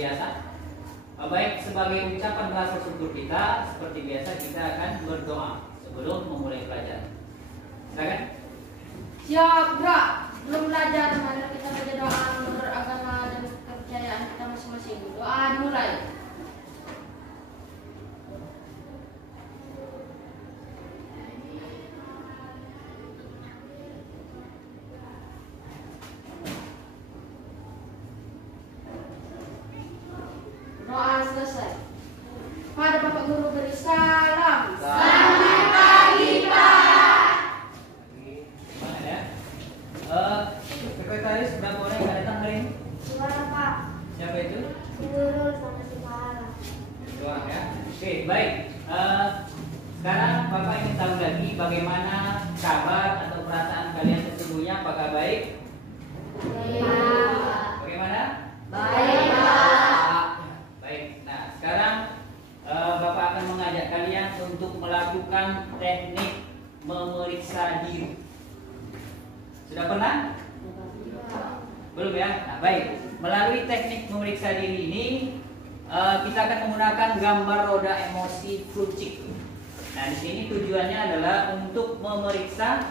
biasa. Baik, sebagai ucapan rasa syukur kita, seperti biasa kita akan berdoa sebelum memulai pelajaran. Silakan. Siap, Bro. Belum belajar, mari kita baca doa menurut agama dan kepercayaan kita masing-masing. Doa dimulai. Doa selesai. Pada Bapak Guru beri salam. Selamat pagi, Pak. Semangat ya. Sekretaris berapa orang yang datang hari ini? Dua, Pak. Siapa itu? Guru sama si Pahala. Dua ya. Oke, baik. Sekarang Bapak ingin tahu lagi bagaimana kabar atau perasaan kalian sesungguhnya, apakah baik? Bagaimana? Baik, Pak. Baik. Nah, sekarang Bapak akan mengajak kalian untuk melakukan teknik memeriksa diri. Sudah pernah? Belum ya? Nah, baik. Melalui teknik memeriksa diri ini, kita akan menggunakan gambar roda emosi Fluchik. Nah, di sini tujuannya adalah untuk memeriksa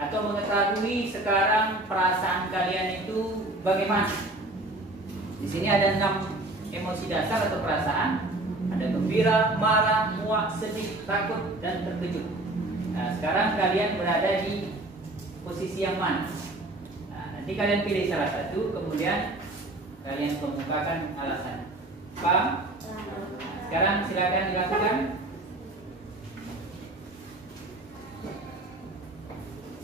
atau mengetahui sekarang perasaan kalian itu bagaimana. Di sini ada 6 emosi dasar atau perasaan. Ada gembira, marah, muak, sedih, takut, dan terkejut. Nah, sekarang kalian berada di posisi yang mana? Nah, nanti kalian pilih salah satu, kemudian kalian kemukakan alasan. Paham? Nah, sekarang silakan dilakukan.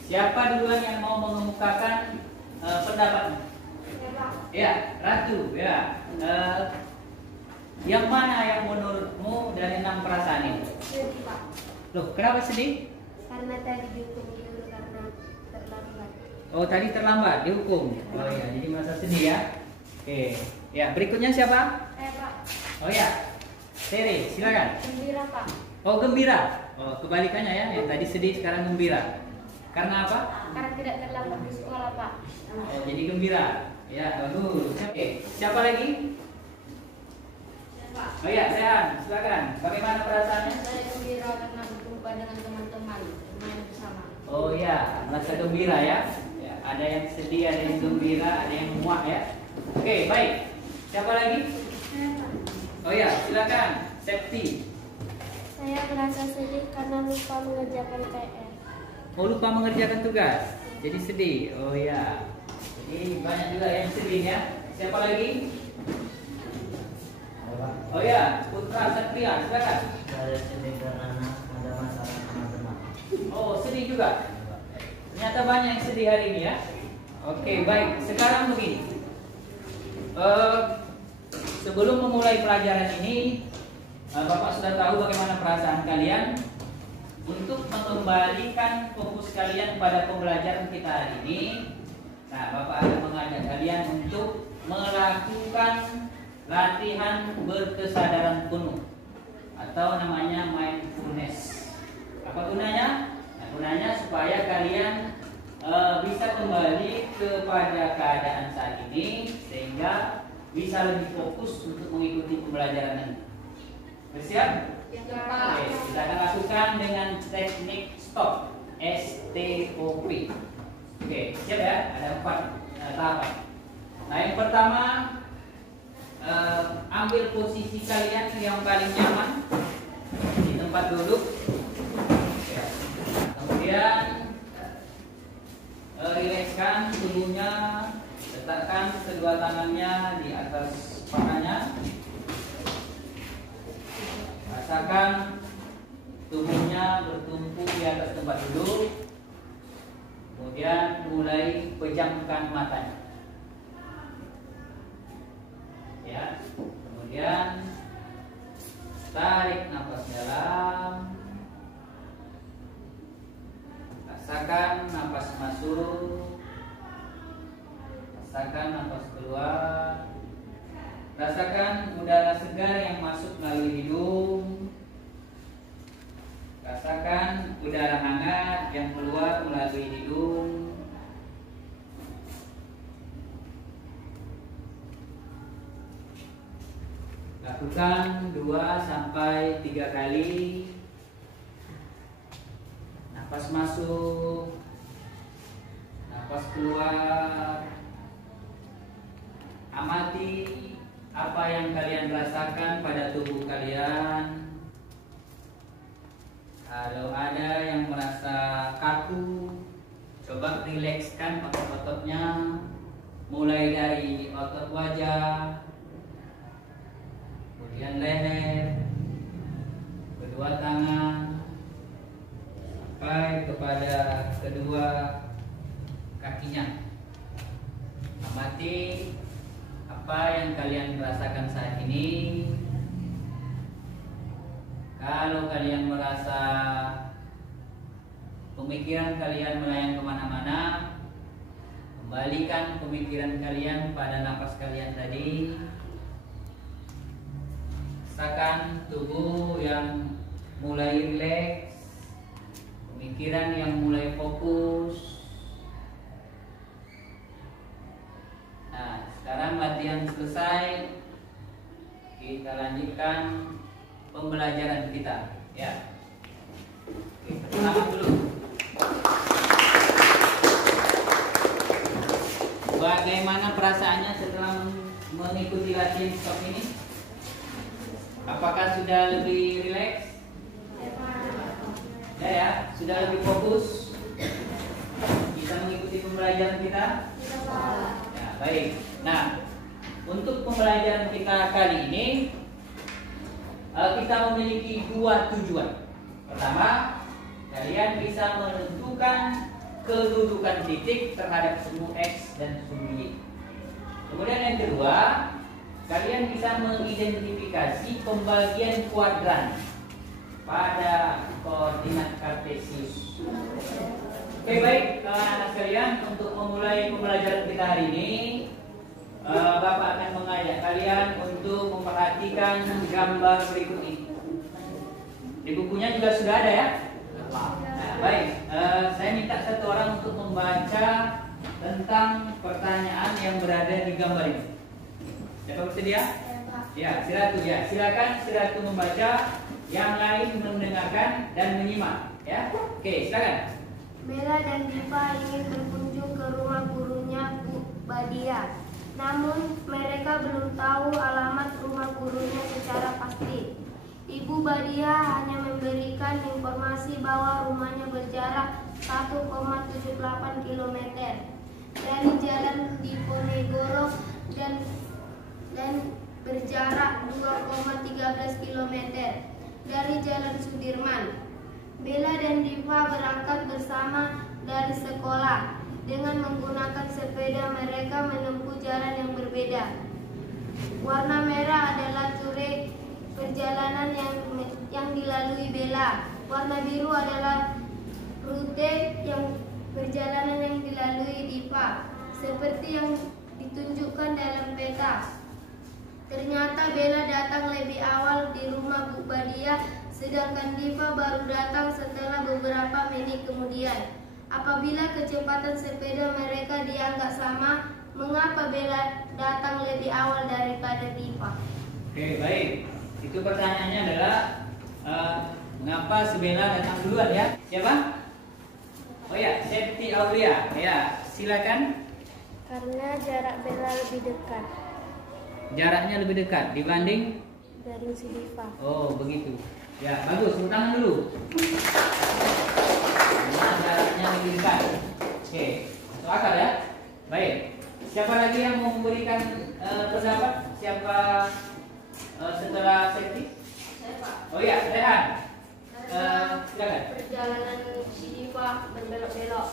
Siapa duluan yang mau mengemukakan pendapatnya? Ya, Ratu. Ya. Yang mana yang menurutmu dari 6 perasaan ini? Sedih, Pak. Loh, kenapa sedih? Karena tadi dihukum guru karena terlambat. Oh, tadi terlambat dihukum. Oh ya, jadi merasa sedih ya. Oke. Ya, berikutnya siapa? Pak. Oh ya. Tere, silakan. Gembira, Pak. Oh, gembira. Oh, kebalikannya ya. Yang tadi sedih sekarang gembira. Karena apa? Karena tidak terlambat di sekolah, Pak. Oh, jadi gembira. Ya, bagus. Oke, siapa lagi? Oh ya, Sehan, silakan. Bagaimana perasaannya? Saya gembira karena berjumpa dengan teman-teman, bermain bersama. Oh ya, merasa gembira ya. Ya, ada yang sedih, ada yang gembira, ada yang muak ya. Oke, baik. Siapa lagi? Oh ya, silakan. Septi. Saya merasa sedih karena lupa mengerjakan PR. Oh, lupa mengerjakan tugas. Jadi sedih. Oh ya. Jadi banyak juga yang sedih ya. Siapa lagi? Oh ya, Putra Satria, silakan. Saya sedih karena ada masalah teman-teman. Oh, sedih juga. Ternyata banyak yang sedih hari ini ya. Oke, baik. Sekarang begini. Sebelum memulai pelajaran ini, Bapak sudah tahu bagaimana perasaan kalian. Untuk mengembalikan fokus kalian pada pembelajaran kita hari ini, nah, Bapak akan mengajak kalian untuk melakukan latihan berkesadaran penuh atau namanya mindfulness. Apa gunanya? Nah, gunanya supaya kalian bisa kembali kepada keadaan saat ini sehingga bisa lebih fokus untuk mengikuti pembelajaran nanti. Bersiap? Oke, kita akan lakukan dengan teknik stop, STOP. Oke, siap ya? Ada 4 tahapan. Nah, yang pertama, ambil posisi kalian yang paling nyaman di tempat duduk. Ya. Kemudian rilekskan tubuhnya, letakkan kedua tangannya di atas pahanya. Rasakan tubuhnya bertumpu di atas tempat duduk. Kemudian mulai pejamkan matanya. Ya. Kemudian tarik nafas dalam. Rasakan nafas masuk. Rasakan nafas keluar. Rasakan udara segar yang masuk melalui hidung. Rasakan udara hangat yang keluar melalui hidung. Lakukan 2 sampai 3 kali. Nafas masuk, nafas keluar. Amati apa yang kalian rasakan pada tubuh kalian. Kalau ada yang merasa kaku, coba rilekskan otot-ototnya. Mulai dari otot wajah, kemudian leher, kedua tangan, sampai kepada kedua kakinya. Amati apa yang kalian rasakan saat ini. Kalau kalian merasa pemikiran kalian melayang kemana-mana, kembalikan pemikiran kalian pada napas kalian tadi. Rasakan tubuh yang mulai rileks, pemikiran yang mulai fokus. Nah, sekarang latihan selesai, kita lanjutkan pembelajaran kita. Ya, oke, pertama dulu. Bagaimana perasaannya setelah mengikuti latihan stop ini? Apakah sudah lebih rileks? Ya, sudah lebih fokus? Bisa mengikuti pembelajaran kita? Ya, baik. Nah, untuk pembelajaran kita kali ini, kita memiliki 2 tujuan. Pertama, kalian bisa menentukan kedudukan titik terhadap sumbu X dan sumbu Y. Kemudian yang kedua, kalian bisa mengidentifikasi pembagian kuadran pada koordinat kartesius. Oke, baik anak-anak sekalian, untuk memulai pembelajaran kita hari ini, Bapak akan mengajak kalian untuk memperhatikan gambar berikut ini. Di bukunya juga sudah ada ya. Nah, baik, saya minta satu orang untuk membaca tentang pertanyaan yang berada di gambar ini. Siapa bersedia? Ya, silakan Siratu membaca, yang lain mendengarkan dan menyimak. Ya, oke, silakan. Bella dan Diva ingin berkunjung ke rumah gurunya Bu Badia. Namun mereka belum tahu alamat rumah gurunya secara pasti. Ibu Badia hanya memberikan informasi bahwa rumahnya berjarak 1,78 km dari jalan Diponegoro dan berjarak 2,13 km dari jalan Sudirman. Bella dan Diva berangkat bersama dari sekolah. Dengan menggunakan sepeda, mereka menempuh jalan yang berbeda. Warna merah adalah trek perjalanan yang dilalui Bella. Warna biru adalah rute yang perjalanan yang dilalui Diva, seperti yang ditunjukkan dalam peta. Ternyata Bella datang lebih awal di rumah Bu Badia, sedangkan Diva baru datang setelah beberapa menit kemudian. Apabila kecepatan sepeda mereka dianggap sama, mengapa Bella datang lebih awal daripada Diva? Oke, baik. Itu pertanyaannya adalah mengapa si Bella datang duluan ya? Siapa? Oh ya, Septi Aulia. Ya, silakan. Karena jarak Bella lebih dekat Jaraknya lebih dekat dibanding dari si Diva. Oh, begitu. Ya, bagus. Tepuk tangan dulu. Nah, jaraknya lebih dekat. Oke, masuk akal ya. Baik. Siapa lagi yang mau memberikan pendapat? Siapa setelah Septi? Saya, Pak. Oh ya, Rehan. Silakan. Perjalanan si Diva berbelok-belok.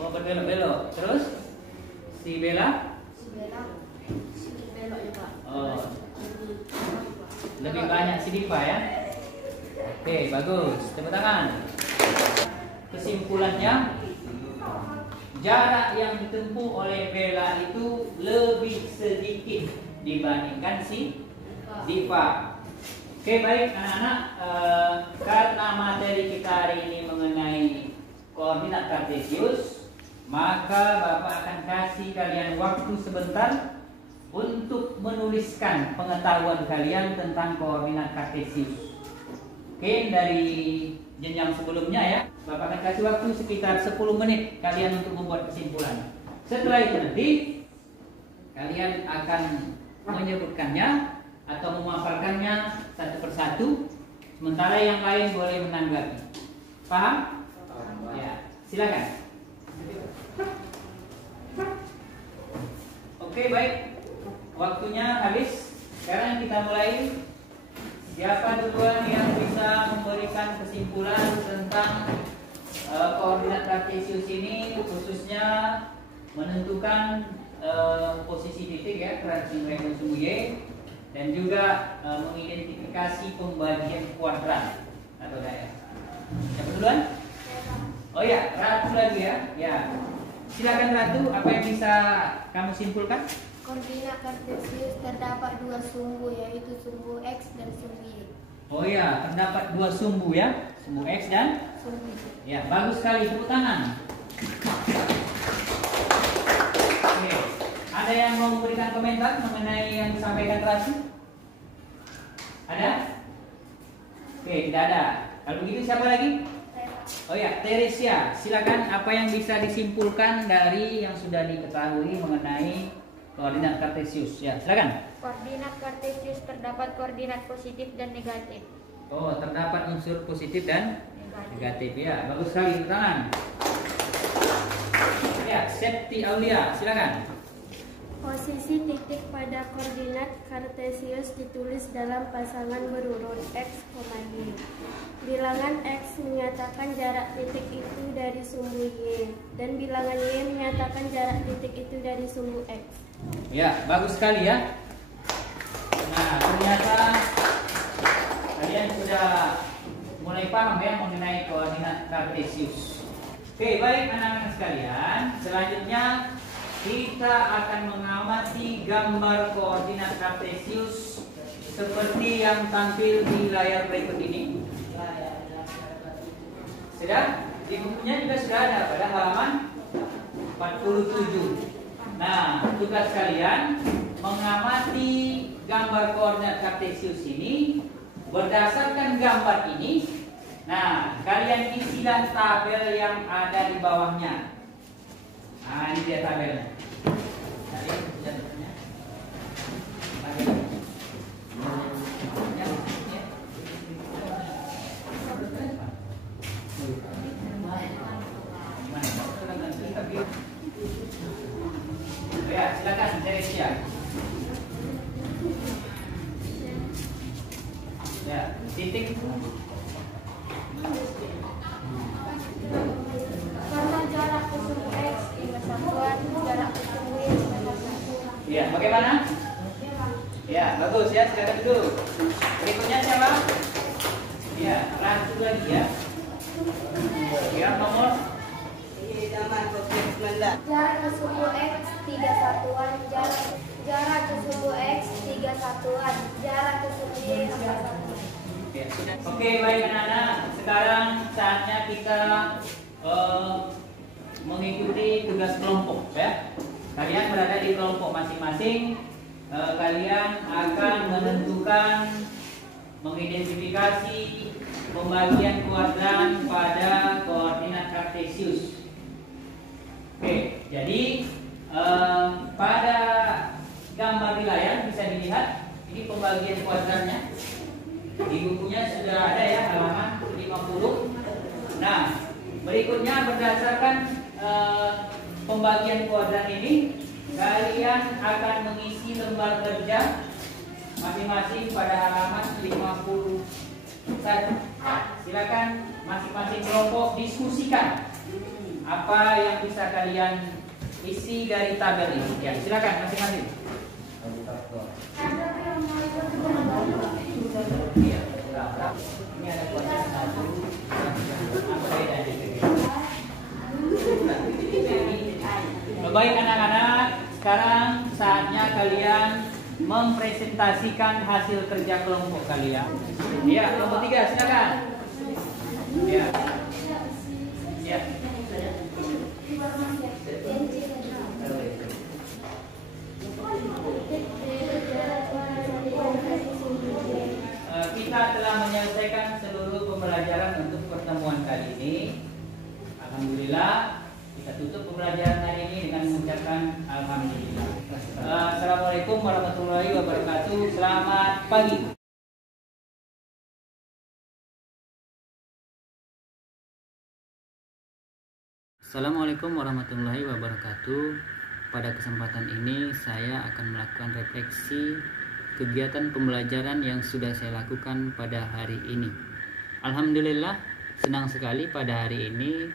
Oh, berbelok-belok. Terus si Bella? Si Bella sedikit belok ya, Pak. Oh, lebih banyak si Diva ya. Oke, bagus. Tepuk tangan. Kesimpulannya, jarak yang ditempuh oleh Bella itu lebih sedikit dibandingkan si Diva. Oke, baik anak-anak, karena materi kita hari ini mengenai koordinat kartesius, maka Bapak akan kasih kalian waktu sebentar untuk menuliskan pengetahuan kalian tentang koordinat kartesius. Oke, dari jenjang sebelumnya ya, Bapak akan kasih waktu sekitar 10 menit kalian untuk membuat kesimpulan. Setelah itu nanti kalian akan menyebutkannya atau memaparkannya satu persatu, sementara yang lain boleh menanggapi. Paham? Ya, silakan. Oke, baik. Waktunya habis. Sekarang kita mulai. Siapa duluan yang bisa memberikan kesimpulan tentang koordinat kartesius ini, khususnya menentukan posisi titik ya, Kranz-Nilai sumbu Y, dan juga mengidentifikasi pembagian kuadran atau daerah. Siapa duluan? Oh ya, Ratu lagi ya. Ya, silakan Ratu. Apa yang bisa kamu simpulkan? Koordinat kartesius terdapat dua sumbu, yaitu sumbu X dan sumbu Y. Oh ya, terdapat dua sumbu ya, sumbu X dan Sumbu Y. ya, bagus sekali, tepuk tangan. Oke, ada yang mau memberikan komentar mengenai yang disampaikan Ratu? Ada? Oke, tidak ada. Kalau begitu siapa lagi? Oh ya, Teresia, silakan. Apa yang bisa disimpulkan dari yang sudah diketahui mengenai koordinat kartesius? Ya, silakan. Koordinat kartesius terdapat koordinat positif dan negatif. Oh, terdapat unsur positif dan negatif ya. Bagus sekali, tepuk tangan. Ya, Septi Aulia, silakan. Posisi titik pada koordinat kartesius ditulis dalam pasangan berurut X, Y. Bilangan X menyatakan jarak titik itu dari sumbu Y, dan bilangan Y menyatakan jarak titik itu dari sumbu X. Ya, bagus sekali ya. Nah, ternyata kalian sudah mulai paham ya mengenai koordinat kartesius. Oke, baik anak-anak sekalian. Selanjutnya kita akan mengamati gambar koordinat kartesius seperti yang tampil di layar berikut ini. Sudah? Di bukunya juga sudah ada pada halaman 47. Nah, tugas kalian mengamati gambar koordinat kartesius ini. Berdasarkan gambar ini, nah, kalian isilah tabel yang ada di bawahnya. Nah, ini dia tabelnya. Tadi jatuhnya. Ya, silakan Teresia. Ya, titik. Karena jarak ke sumbu X 5 satuan, jarak ke sumbu Y 5 satuan. Ya, bagaimana? Ya, bagus ya, silakan dulu. Berikutnya siapa? Ya, Ratu lagi ya. Ya, nomor. Jarak ke sumbu X 3 satuan, jarak ke sumbu X 3 satuan, jarak ke sumbu Y 4 satuan. Oke, baik anak-anak. Sekarang saatnya kita mengikuti tugas kelompok ya. Kalian berada di kelompok masing-masing. Kalian akan menentukan, mengidentifikasi pembagian kuadran pada koordinat kartesius. Oke, jadi pada gambar di layar bisa dilihat ini pembagian kuadrannya. Di bukunya sudah ada ya, halaman 50. Nah, berikutnya berdasarkan pembagian kuadran ini, kalian akan mengisi lembar kerja masing-masing pada halaman 51. Silakan masing-masing kelompok diskusikan apa yang bisa kalian isi dari tabel ini. Ya, silakan masing-masing. Iya, ini ada kuadran 1. Apa bedanya? Baik anak-anak, sekarang saatnya kalian mempresentasikan hasil kerja kelompok kalian. Ya, kelompok 3 silakan. Ya. Ya. kita telah menyelesaikan seluruh pembelajaran untuk pertemuan kali ini. Alhamdulillah, kita tutup pembelajaran hari ini dengan mengucapkan alhamdulillah. Assalamualaikum warahmatullahi wabarakatuh. Selamat pagi. Assalamualaikum warahmatullahi wabarakatuh. Pada kesempatan ini saya akan melakukan refleksi kegiatan pembelajaran yang sudah saya lakukan pada hari ini. Alhamdulillah, senang sekali pada hari ini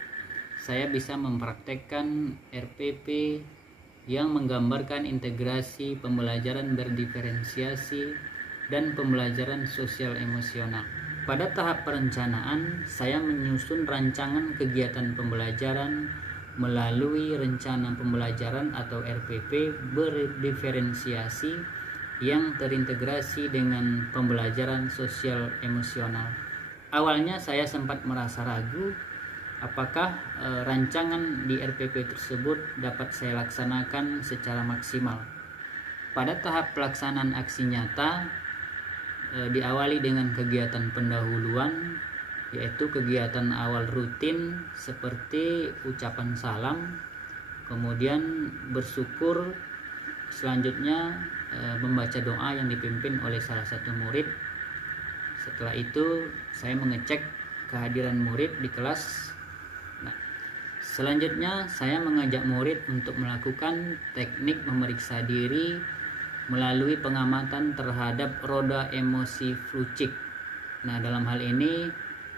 saya bisa mempraktekkan RPP yang menggambarkan integrasi pembelajaran berdiferensiasi dan pembelajaran sosial emosional. Pada tahap perencanaan, saya menyusun rancangan kegiatan pembelajaran melalui rencana pembelajaran atau RPP berdiferensiasi yang terintegrasi dengan pembelajaran sosial emosional. Awalnya saya sempat merasa ragu apakah rancangan di RPP tersebut dapat saya laksanakan secara maksimal. Pada tahap pelaksanaan aksi nyata, diawali dengan kegiatan pendahuluan, yaitu kegiatan awal rutin seperti ucapan salam, kemudian bersyukur, selanjutnya membaca doa yang dipimpin oleh salah satu murid. Setelah itu saya mengecek kehadiran murid di kelas. Nah, selanjutnya saya mengajak murid untuk melakukan teknik memeriksa diri melalui pengamatan terhadap roda emosi Flucik. Nah, dalam hal ini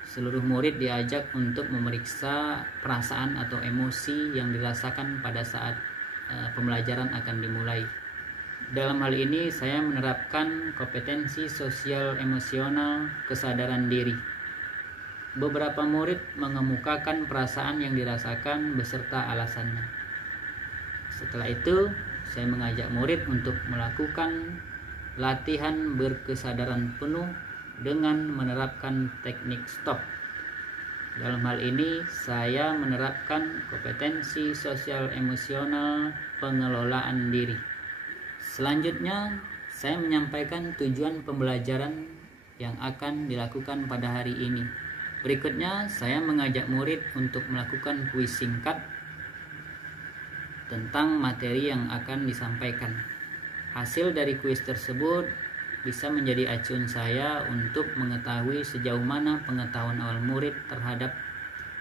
seluruh murid diajak untuk memeriksa perasaan atau emosi yang dirasakan pada saat pembelajaran akan dimulai. Dalam hal ini saya menerapkan kompetensi sosial emosional kesadaran diri. Beberapa murid mengemukakan perasaan yang dirasakan beserta alasannya. Setelah itu saya mengajak murid untuk melakukan latihan berkesadaran penuh dengan menerapkan teknik stop. Dalam hal ini saya menerapkan kompetensi sosial emosional pengelolaan diri. Selanjutnya saya menyampaikan tujuan pembelajaran yang akan dilakukan pada hari ini. Berikutnya saya mengajak murid untuk melakukan kuis singkat tentang materi yang akan disampaikan. Hasil dari kuis tersebut bisa menjadi acuan saya untuk mengetahui sejauh mana pengetahuan awal murid terhadap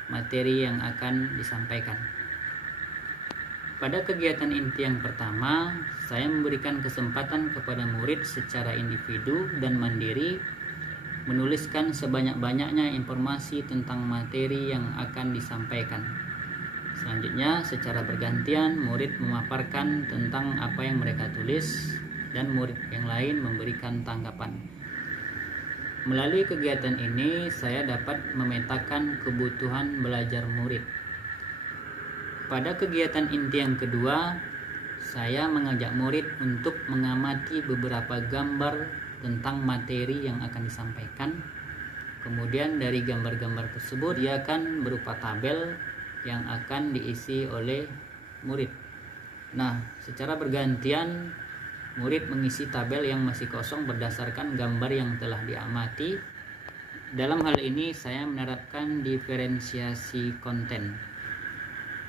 materi yang akan disampaikan. Pada kegiatan inti yang pertama, saya memberikan kesempatan kepada murid secara individu dan mandiri menuliskan sebanyak-banyaknya informasi tentang materi yang akan disampaikan. Selanjutnya, secara bergantian murid memaparkan tentang apa yang mereka tulis dan murid yang lain memberikan tanggapan. Melalui kegiatan ini, saya dapat memetakan kebutuhan belajar murid. Pada kegiatan inti yang kedua, saya mengajak murid untuk mengamati beberapa gambar tentang materi yang akan disampaikan. Kemudian dari gambar-gambar tersebut, dia akan berupa tabel yang akan diisi oleh murid. Nah, secara bergantian murid mengisi tabel yang masih kosong berdasarkan gambar yang telah diamati. Dalam hal ini saya menerapkan diferensiasi konten.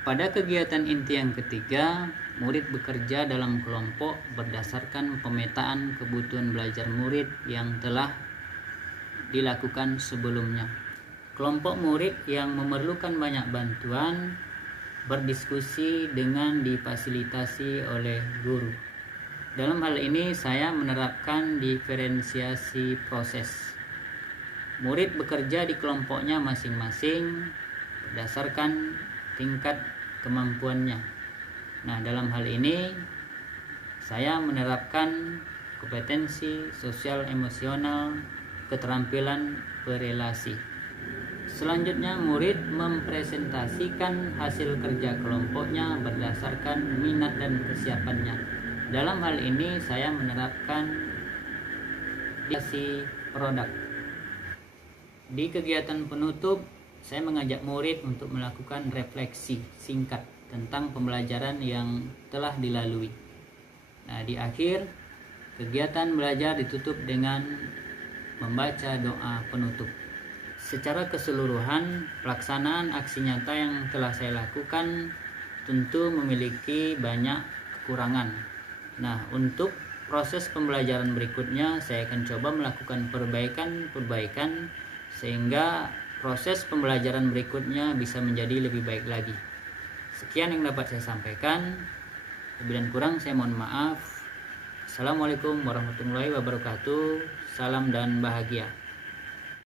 Pada kegiatan inti yang ketiga, murid bekerja dalam kelompok berdasarkan pemetaan kebutuhan belajar murid yang telah dilakukan sebelumnya. Kelompok murid yang memerlukan banyak bantuan berdiskusi dengan difasilitasi oleh guru. Dalam hal ini saya menerapkan diferensiasi proses. Murid bekerja di kelompoknya masing-masing berdasarkan tingkat kemampuannya. Nah, dalam hal ini saya menerapkan kompetensi sosial emosional, keterampilan berelasi. Selanjutnya, murid mempresentasikan hasil kerja kelompoknya berdasarkan minat dan kesiapannya. Dalam hal ini saya menerapkan kreasi produk. Di kegiatan penutup, saya mengajak murid untuk melakukan refleksi singkat tentang pembelajaran yang telah dilalui. Nah, di akhir kegiatan belajar ditutup dengan membaca doa penutup. Secara keseluruhan, pelaksanaan aksi nyata yang telah saya lakukan tentu memiliki banyak kekurangan. Nah, untuk proses pembelajaran berikutnya saya akan coba melakukan perbaikan sehingga proses pembelajaran berikutnya bisa menjadi lebih baik lagi. Sekian yang dapat saya sampaikan. Lebih dan kurang saya mohon maaf. Assalamualaikum warahmatullahi wabarakatuh. Salam dan bahagia.